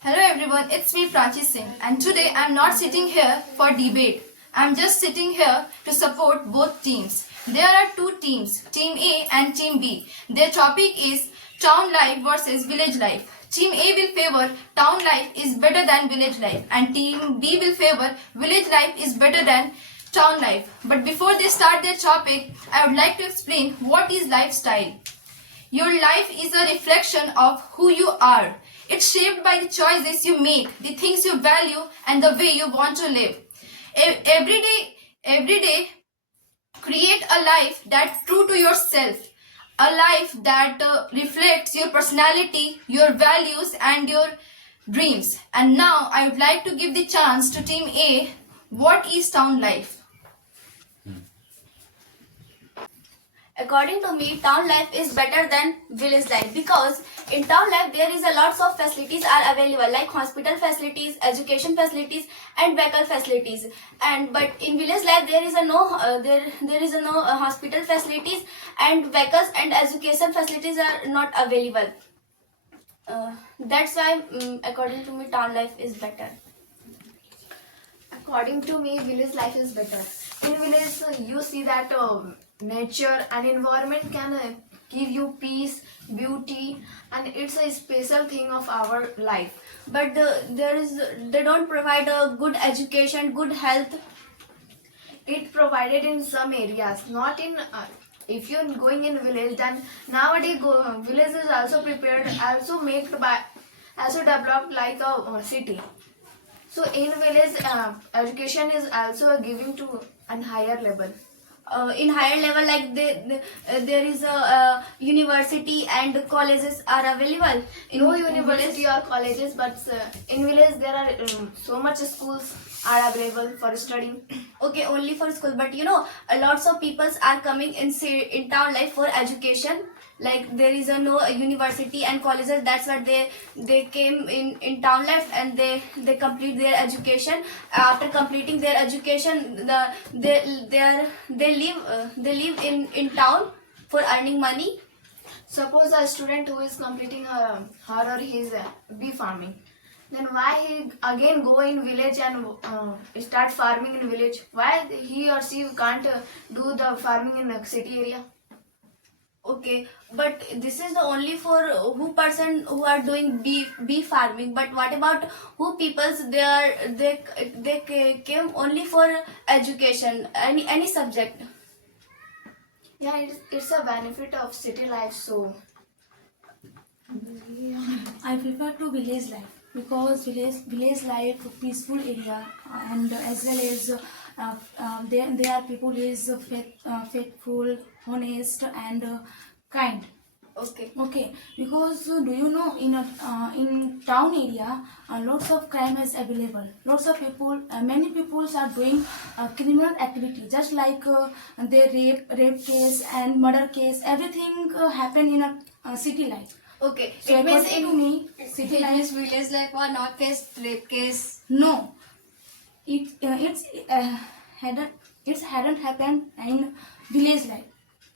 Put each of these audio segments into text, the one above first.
Hello everyone, it's me Prachi Singh and today I'm not sitting here for debate. I'm just sitting here to support both teams. There are two teams, Team A and Team B. Their topic is town life versus village life. Team A will favor town life is better than village life and Team B will favor village life is better than town life. But before they start their topic, I would like to explain what is lifestyle. Your life is a reflection of who you are. It's shaped by the choices you make, the things you value, and the way you want to live. Every day, create a life that's true to yourself. A life that reflects your personality, your values, and your dreams. And now I would like to give the chance to Team A. What is town life? According to me, town life is better than village life because in town life there is a lots of facilities are available like hospital facilities, education facilities, and vehicle facilities. And but in village life there is a no hospital facilities and vehicles and education facilities are not available. That's why, according to me, town life is better. According to me, village life is better. In village, you see that nature and environment can give you peace, beauty, and it's a special thing of our life. But they don't provide a good education, good health. It provided in some areas, not in. If you're going in village, then nowadays village is also prepared, also made by, also developed like a city. So in village, education is also giving to an higher level. In higher level, like there is a university and colleges are available. No university or colleges, but in village there are so much schools are available for studying. Okay, only for school, but a lots of peoples are coming in town life for education. Like there is a no university and colleges. That's what they came in town life and they complete their education. After completing their education, they live in town for earning money. Suppose a student who is completing her or his bee farming, then why he again go in village and start farming in village? Why he or she can't do the farming in a city area? Okay, but this is the only for who person who are doing bee farming. But what about who peoples they came only for education, any subject? Yeah, it's a benefit of city life. So I prefer to village life because village life peaceful area and as well as there are people is faithful, honest and kind. Okay. Okay, because do you know in town area lots of crime is available. Lots of people, many people are doing criminal activity, just like they rape case and murder case. Everything happen in a city life. Okay, So it means according to me, city life. village life or not faced rape case. No, hadn't happened in village life.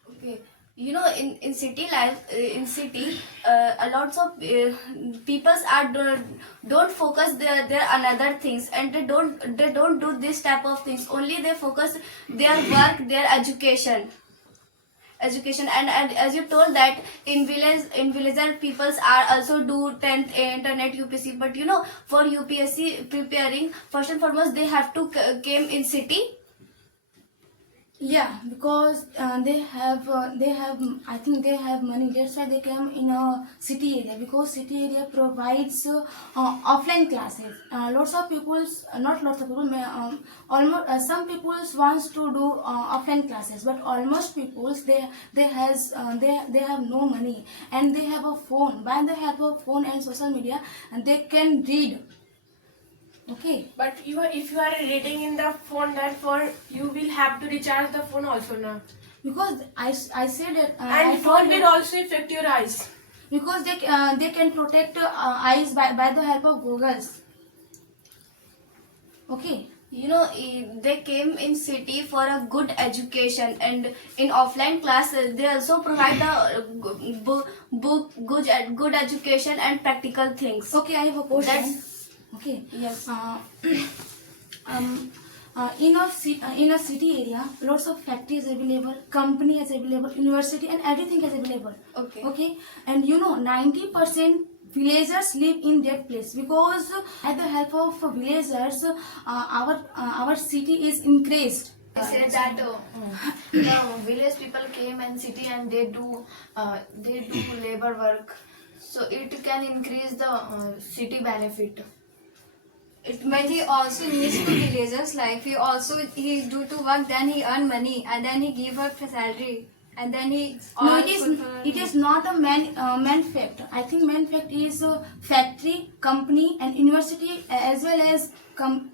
Okay, in city life, in city, a lots of peoples are don't focus their another things, and they don't do this type of things. Only they focus their work, their education. And as you told that in villager peoples are also do 10th internet UPSC. But for UPSC preparing, first and foremost they have to came in city. Yeah, because they have I think they have money. That's why they come in a city area, because city area provides offline classes. Lots of people's not lots of people almost some people's wants to do offline classes, but almost people's they have no money and they have a phone. When they have a phone and social media, and they can read. Okay. But if you are reading in the phone, that phone you will have to recharge the phone also now. Because I said that And phone will also affect your eyes. because they can protect eyes by the help of goggles. Okay. They came in city for a good education, and in offline classes they also provide the good education and practical things. Okay, I have a question. That's- Okay. Yes. In a city area, lots of factories available, company is available, university and everything is available. Okay. Okay, and 90% villagers live in that place because at the help of villagers, our city is increased. I said that the village people came in city and they do labor work, so it can increase the city benefit. But he also needs to villagers life. He do to work, then he earn money, and then he give her salary, and then he. No, all it is. put her- It is not a man fact. I think man fact is factory, company, and university as well as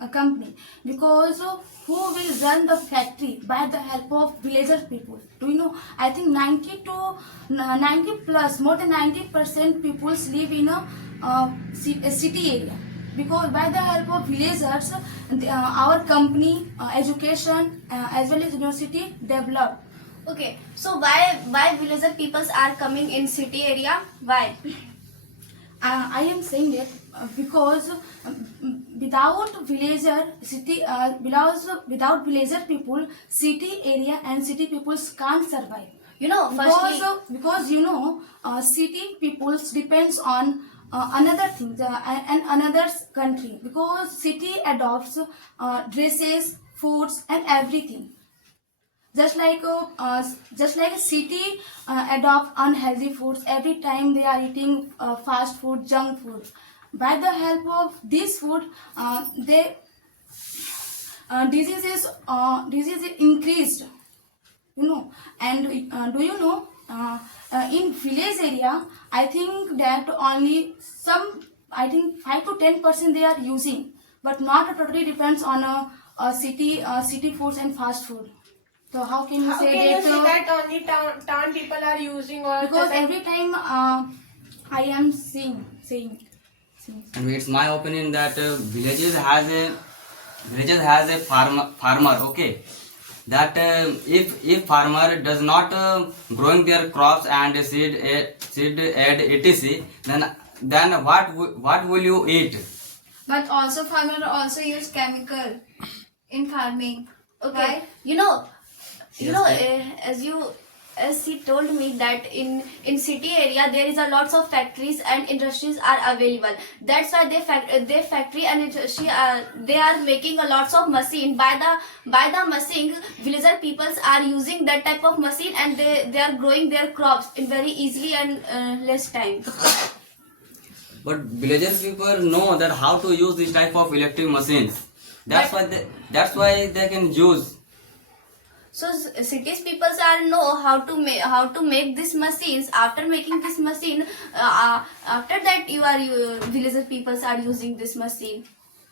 a company. Because who will run the factory by the help of villager people? Do you know? I think 90 plus, more than 90% people live in a city area. Because by the help of villagers, our company, education, as well as university develop. Okay, so why villager peoples are coming in city area? Why? I am saying that because without villager city, without villager people, city area and city peoples can't survive. Firstly, Because city peoples depends on another thing and another country, because city adopts dresses, foods and everything. Just like a city adopt unhealthy foods every time they are eating fast food, junk food. By the help of this food, they diseases increased. And do you know, in village area, I think that only 5 to 10% they are using, but not totally depends on city foods and fast food. So how can you How say can you that? say that only town people are using or Because the- every time I am saying. And it's my opinion that villages has a farmer. Okay, that if farmer does not growing their crops and seed add etc, then what will you eat? But also farmer also use chemical in farming. okay, Why? as he told me that in city area there is a lots of factories and industries are available. That's why they factory and industry they are making a lots of machine. By the machine, villager peoples are using that type of machine, and they are growing their crops in very easily and less time. But villagers people know that how to use this type of electric machines. That's why they can use. So cities people are know how to make these machines. After making this machine, after that villager peoples are using this machine.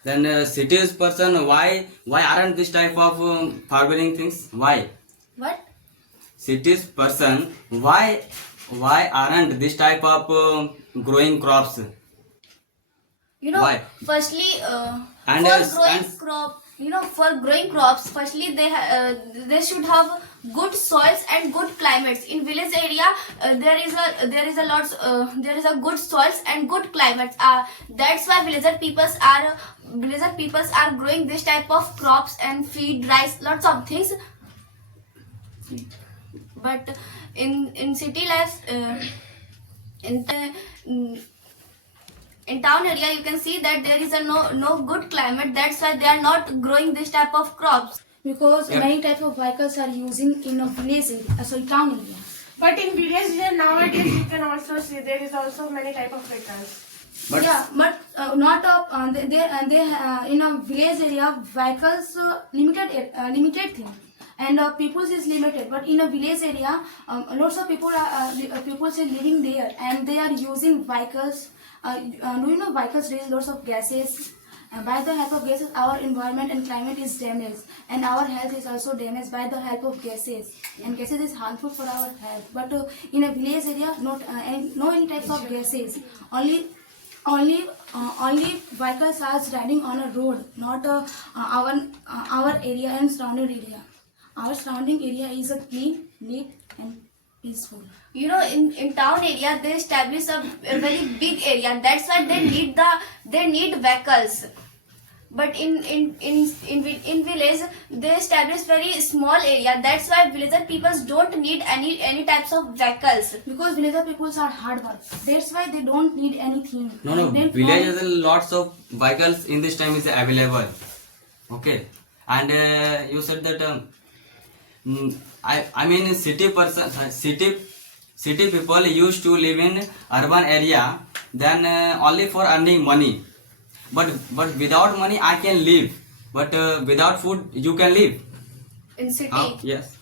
Then cities person, why aren't this type of farming things? Why? What? Cities person, why aren't this type of growing crops? Why? Firstly, And, for growing crops, firstly they should have good soils and good climates. In village area, there is a good soils and good climates. That's why villager peoples are growing this type of crops and feed, rice, lots of things. But in city life, in town area, you can see that there is a no good climate. That's why they are not growing this type of crops. Because Yep. many type of vehicles are using in a village area, town area. But in village nowadays you can also see there is also many type of vehicles. But Yeah, but not they in a village area vehicles limited thing, and people's is limited. But in a village area, lots of people are living there, and they are using vehicles. Do you know vehicles release lots of gases? And by the help of gases, our environment and climate is damaged, and our health is also damaged by the help of gases. And gases is harmful for our health. But in a village area, no any types of gases. Only only vehicles are riding on a road, not our area and surrounding area. Our surrounding area is a clean, neat, and peaceful. You know, in town area they establish a very big area. That's why they need vehicles. But in village they establish very small area. That's why villager peoples don't need any types of vehicles. Because villager peoples are hard work. That's why they don't need anything. No. They Villages lots of vehicles in this time is available. Okay, and you said that I mean city people used to live in urban area then only for earning money. But without money I can live. But without food you can live. In city, Yes.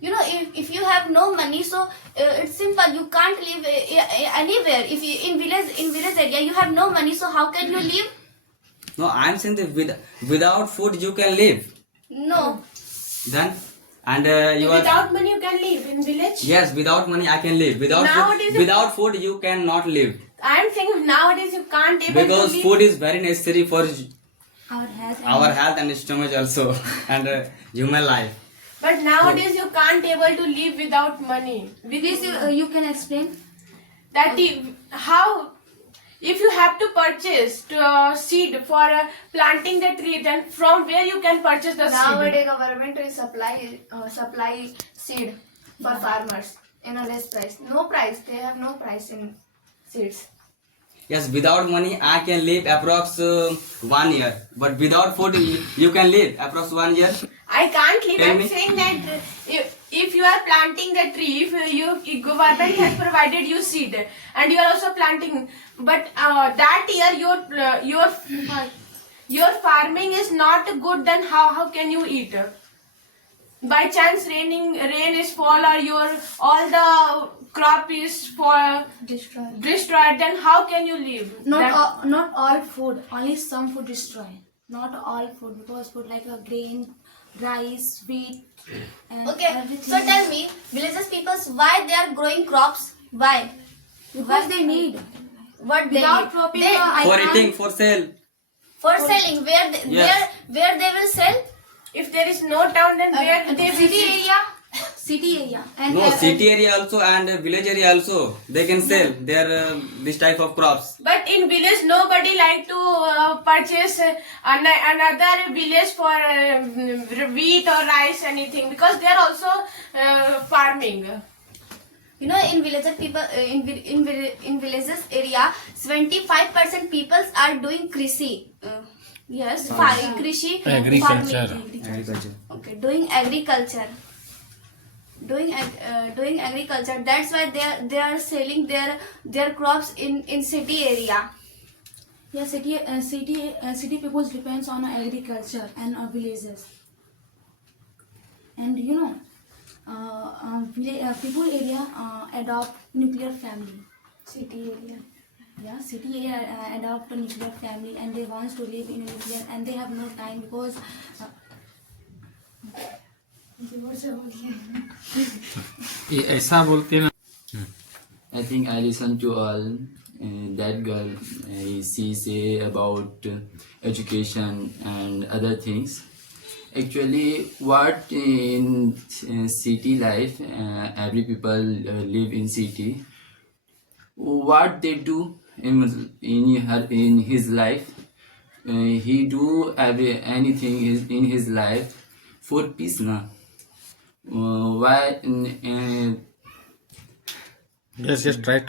you know, if you have no money, so it's simple. You can't live anywhere. If you in village area you have no money, so how can you live? No, I am saying that without food you can live. No. Then and you are Without money you can live in village. yes, without money I can live. Nowadays Without food you cannot live. I am saying nowadays you can't able Because to live. food is very necessary for our health. our health and stomach also and human life. But nowadays you can't able to live without money. With This you can explain. that how if you have to purchase seed for planting the tree, then from where you can purchase the seed? Nowadays, government will supply seed for farmers in a less price. No price. They have no price in seeds. Yes, without money I can live approx 1 year. But without food you can live approx 1 year. I can't live. Tell I'm me. saying that if you are planting the tree, if government has provided you seed and you are also planting, but that year your farming is not good, then how can you eat? By chance rain is fall or all the crop is destroyed, then how can you live? Not all food. Only some food destroy. Not all food, because food like a grain, rice, wheat, and Okay. everything. So tell me, villagers peoples, why they are growing crops? Why? because they need. What they Without need? cropping, They- I For can't- eating, for sale. for selling, Yes. where they will sell? If there is no town, then where they will city area, city area, and No, city area also and village area also. They can sell their this type of crops. But in village, nobody like to purchase another village for wheat or rice, anything, because they are also farming. You know, in villager people, in villages area, 75% peoples are doing krishi. Yes, krishi. Agriculture. farming. Agriculture. Okay, doing agriculture. Doing agriculture. That's why they are selling their crops in city area. yeah, city people depends on agriculture and villages. And you know, people area adopt nuclear family. City area. Yeah, city area adopt a nuclear family, and they want to live in a nuclear, and they have no time because. ये ऐसा बोलते ना. I think I listen to all that girl. She say about education and other things. Actually, what in city life, every people live in city. What they do in his life, he do anything in his life for peace, na. Why? Yes, try.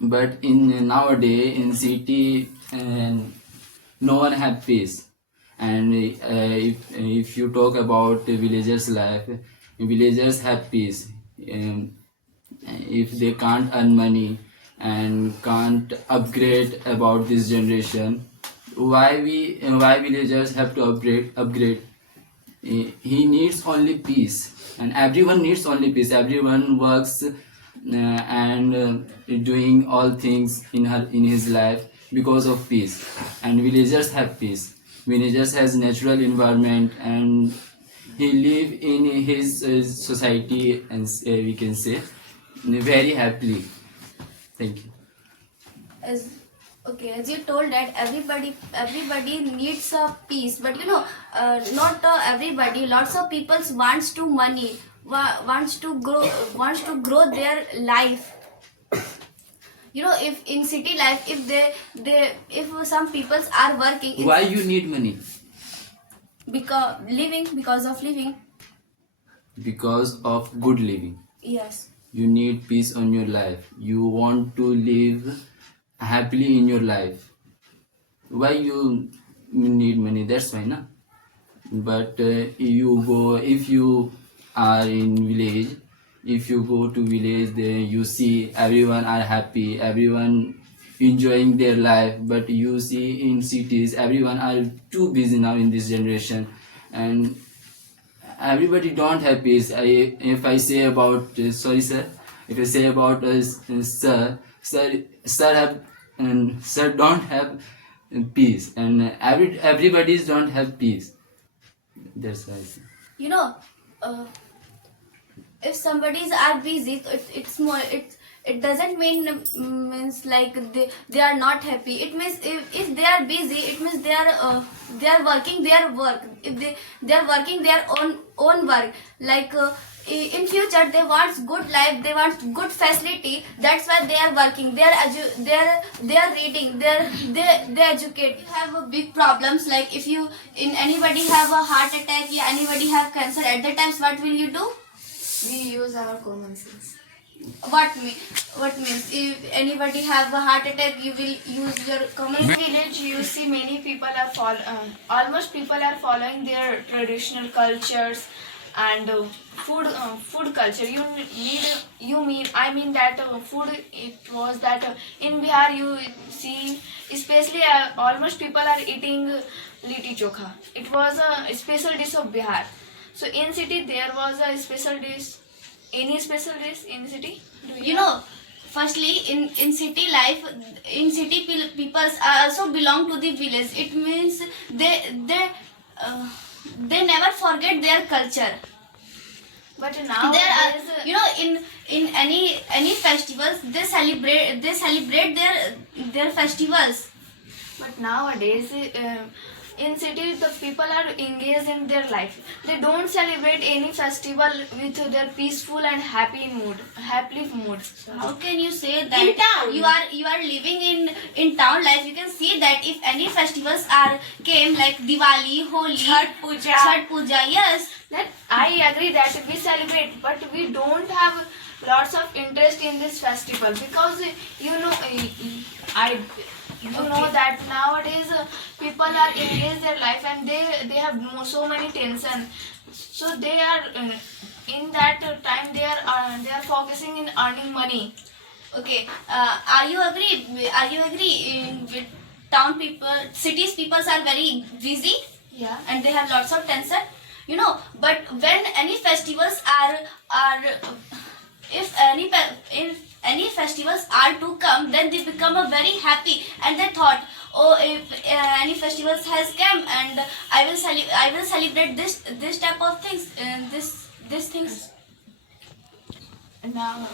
But in nowadays in city, no one have peace. And if you talk about the villagers' life, villagers have peace. If they can't earn money and can't upgrade about this generation, why villagers have to upgrade? He needs only peace, and everyone needs only peace. Everyone works and doing all things in his life because of peace, and villagers have peace. Villagers has natural environment, and he live in his society, and we can say very happily. Thank you. As you told that everybody needs a peace, but not everybody. Lots of people wants to money, wants to grow their life. If in city life, if some people are working Why you need money? because of living. Because of good living. Yes. You need peace on your life. You want to live happily in your life. Why you need money? That's why, na? But if you are in village, if you go to village, then you see everyone are happy, everyone enjoying their life. But you see in cities, everyone are too busy now in this generation, and everybody don't have peace. If I say about sorry sir, if I say about sir have and sir don't have peace, and everybody don't have peace. That's why I say. If somebody's are busy, it's more it doesn't means like they are not happy. It means if they are busy, it means they are working their work. If they are working their own work, like in future they want good life, they want good facility. That's why they are working. They are reading. They educate. You have big problems, like if anybody have a heart attack, or anybody have cancer, at that times what will you do? We use our common sense. What means if anybody have a heart attack, you will use your common In sense. village, you see many people are almost people are following their traditional cultures and food culture. I mean that food. It was that in Bihar you see, especially almost people are eating litti chokha. It was a special dish of Bihar. So in city there was a special dish. Any special dish in city? Firstly, in city life, in city people also belong to the village. It means they never forget their culture. But now There are, in any festivals, they celebrate their festivals. But nowadays, in cities, the people are engaged in their life. They don't celebrate any festival with their peaceful and happy mood. How can you say that? In town. You are living in town life. You can see that if any festivals came like Diwali, Holi, Chhat Puja, yes. That I agree that we celebrate, but we don't have lots of interest in this festival because that nowadays people are engaged their life and they have so many tension. So they are in that time they are focusing in earning money. Okay. Are you agree? With town people, cities people are very busy. Yeah. And they have lots of tension. But when any festivals if any festivals are to come, then they become a very happy, and they thought, if any festivals has come, and I will celebrate this type of things, this things. Now,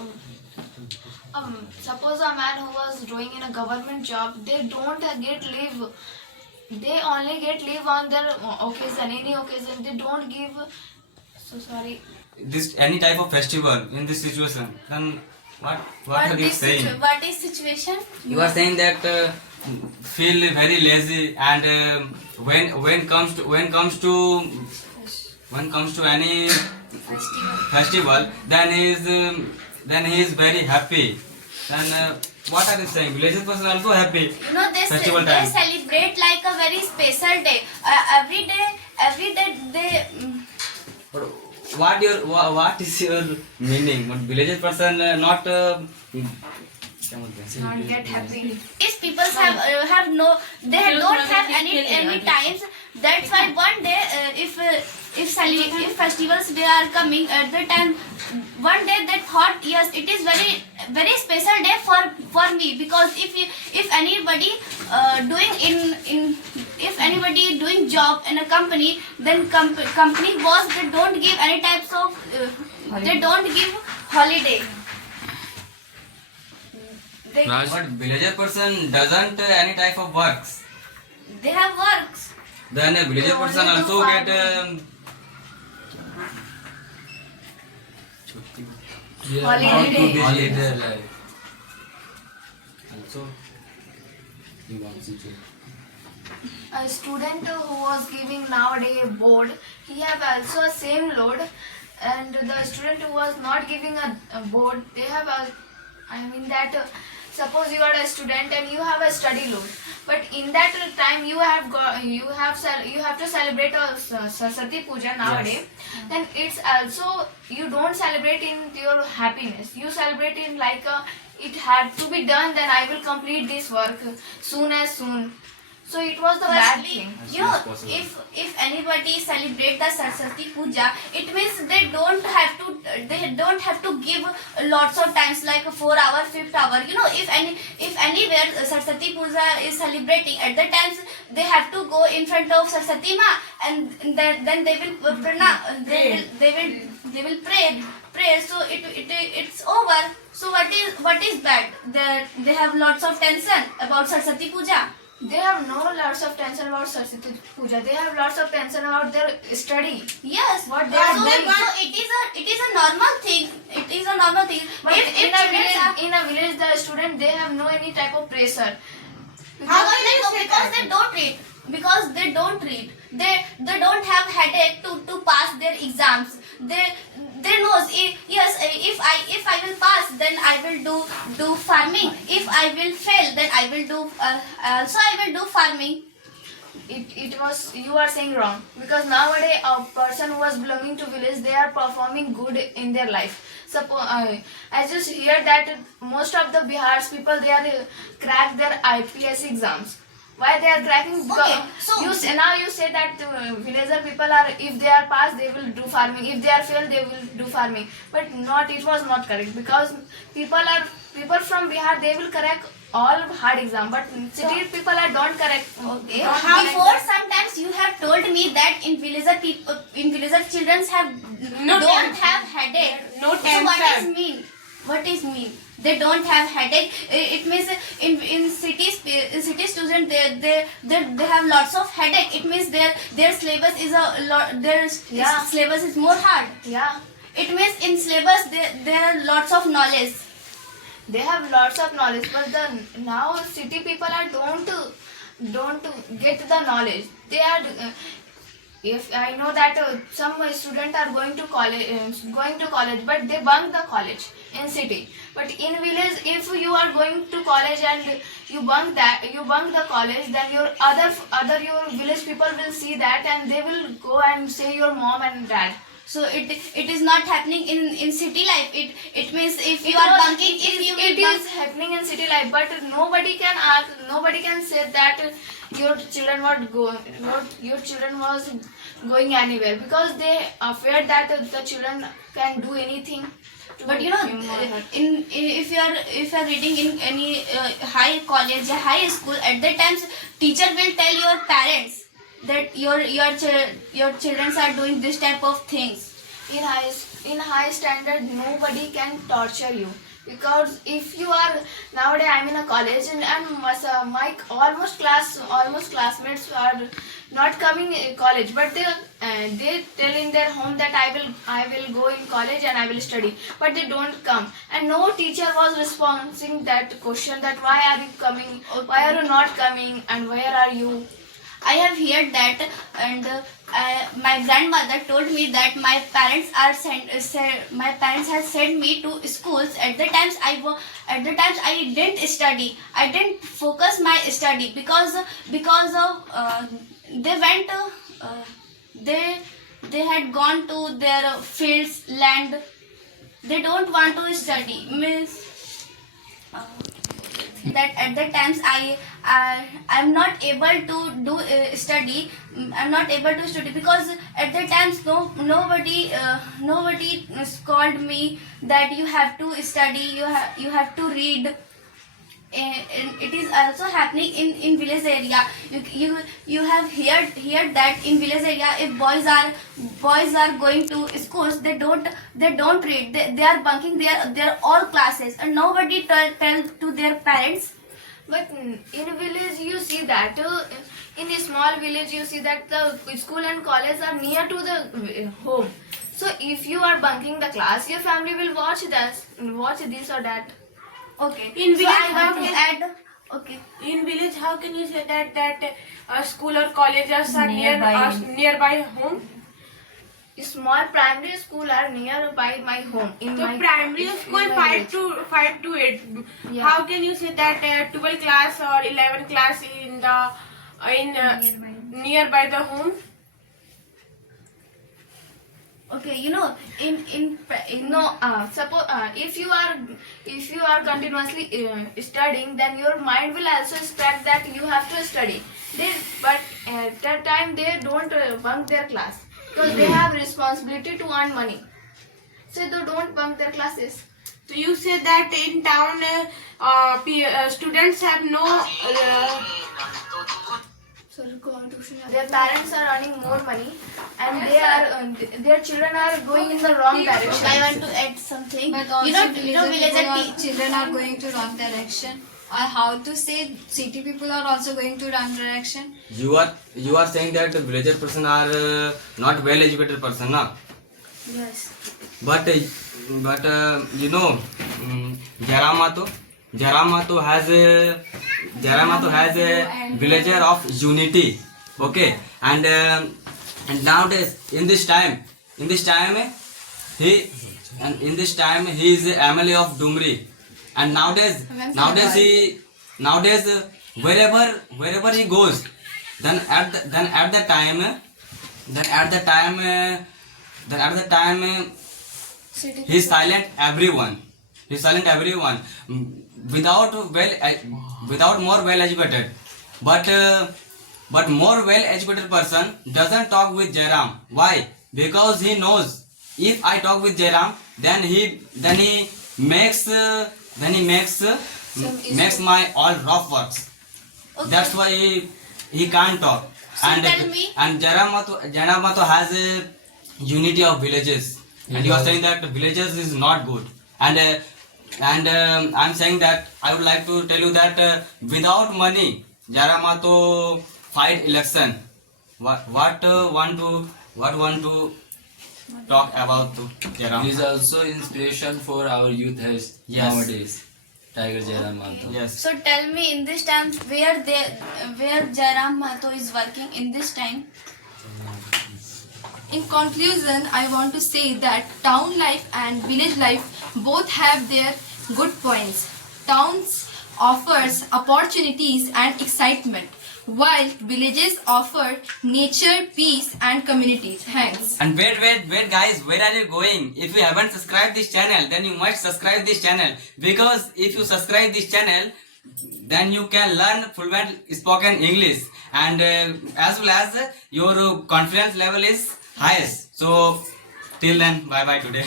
suppose a man who was doing in a government job, they don't get leave. They only get leave on their any occasion. They don't give. So sorry. This any type of festival in this situation, then what are you saying? What is situation? You are saying that feel very lazy, and when comes to any festival, then he is very happy. Then what are you saying? Villagers person also happy. They Festival time. celebrate like a very special day. Every day they. What is your meaning? But villagers person not Not get happy. If people have no, they don't have any times. That's why one day, if festivals they are coming at the time, one day they thought, yes, it is very special day for me, because if anybody if anybody doing job in a company, then company boss, they don't give any types of they don't give holiday. They, Raj, But villager person doesn't any type of works. they have works. Then a villager They person only do also get Holiday. holiday. Also, he wants to check. A student who was giving nowadays board, he have also a same load, and the student who was not giving a board, they have a, I mean that suppose you are a student and you have a study load, but in that time you have to celebrate a Saraswati Puja nowadays. Then it's also you don't celebrate in your happiness. You celebrate in like it had to be done. Then I will complete this work soon as soon. So it was the bad Firstly, thing. you know, if anybody celebrate the Saraswati Puja, it means they don't have to give lots of times like 4 hour, 5th hour. You know, if anywhere Saraswati Puja is celebrating, at the times they have to go in front of Saraswati Ma, and then they will they will pray. So it's over. So what is bad? They have lots of tension about Saraswati Puja. They have no lots of tension about Saraswati Puja. They have lots of tension about their study. Yes, What they are so doing. it is a normal thing. It is a normal thing. But If children are- in a village, the student they have no any type of pressure. How can they know? Because they don't read. Because they don't read. They don't have headache to pass their exams. They knows if I will pass, then I will do farming. If I will fail, then I will do also I will do farming. It was you are saying wrong, because nowadays a person who was belonging to village, they are performing good in their life. Suppose I just hear that most of the Bihar's people, they are crack their IPS exams. Why they are cracking? Okay, so- you say, now you say that villager people are, if they are passed they will do farming, if they are failed they will do farming. But not, it was not correct, because people from Bihar, they will correct all hard exam, but city people are don't correct. Okay. Don't correct Before that. sometimes you have told me that in villager children No don't tension. have headache. No So what is tension. mean? What is mean? They don't have headache. It means in city students they have lots of headache. It means their syllabus is a lot. Their Yeah. syllabus is more hard. Yeah. It means in syllabus there are lots of knowledge. They have lots of knowledge, but now city people are don't get the knowledge. They are if I know that some students are going to college, but they bunk the college in city. But in village, if you are going to college and you bunk the college, then your your village people will see that, and they will go and say your mom and dad. So it is not happening in city life. It means if you It are was- bunking, if you will it bunk, is happening in city life, but nobody can say that your children was going anywhere, because they are afraid that the children can do anything to but you know, him or her. if you are reading in any high college, high school, at that times teacher will tell your parents that your children are doing this type of things. In high standard, nobody can torture you, because if you are nowadays, I'm in a college, and my almost classmates are not coming in college, but they tell in their home that I will go in college and I will study, but they don't come, and no teacher was responding that question, that why are you coming, why are you not coming, and where are you. I have heard that, and my grandmother told me that my parents had sent me to schools. At the times I didn't study. I didn't focus my study because of they went they had gone to their fields, land. They don't want to study. Means that at the times I'm not able to do study. I'm not able to study because at the times nobody called me that you have to study, you have to read. it is also happening in village area. You have heard that in village area, if boys are going to schools, they don't read. They are bunking their all classes, and nobody tell to their parents. But in a village, you see that in a small village, you see that the school and college are near to the home. So if you are bunking the class, your family will watch this or that. Okay. In So village, I how want to can- add. Okay. In village, how can you say that school or colleges are nearby home? Small primary school are nearby my home. In So my primary in school my 5 to 8. Yeah. How can you say that 12 class or 11 class in nearby the home? Okay, in No, suppose if you are continuously studying, then your mind will also expect that you have to study. But at that time they don't bunk their class because they have responsibility to earn money. So they don't bunk their classes. So you say that in town students have no. Their parents are earning more money, and their children are going in the wrong direction. I want to add something. But also Villager children are going to wrong direction. Or how to say city people are also going to wrong direction. You are saying that villager person are not well educated person, na? Yes. But you know, Jaramato has a villager of unity, okay, and nowadays in this time he is MLA of Dumri, and nowadays wherever he goes, then at the time he silent everyone. Without more well educated, but more well educated person doesn't talk with Jairam. Why? Because he knows if I talk with Jairam, then he makes my all rough works. Okay. That's why he can't talk. So tell me- And Jaramato has a unity of villages, and you are saying that villages is not good. And I'm saying that I would like to tell you that without money, Jaramato fight election. What want to talk about to He Jaram? is also inspiration for our youth Yes. nowadays. Tiger Jairam Mato. Yes. So tell me in this time where Jairam Mato is working in this time. In conclusion, I want to say that town life and village life both have their good points. Towns offers opportunities and excitement, while villages offer nature, peace and community. Thanks. And wait guys, where are you going? If you haven't subscribed this channel, then you must subscribe this channel, because if you subscribe this channel, then you can learn fluent spoken English, and as well as your confidence level is highest. So till then, bye bye today.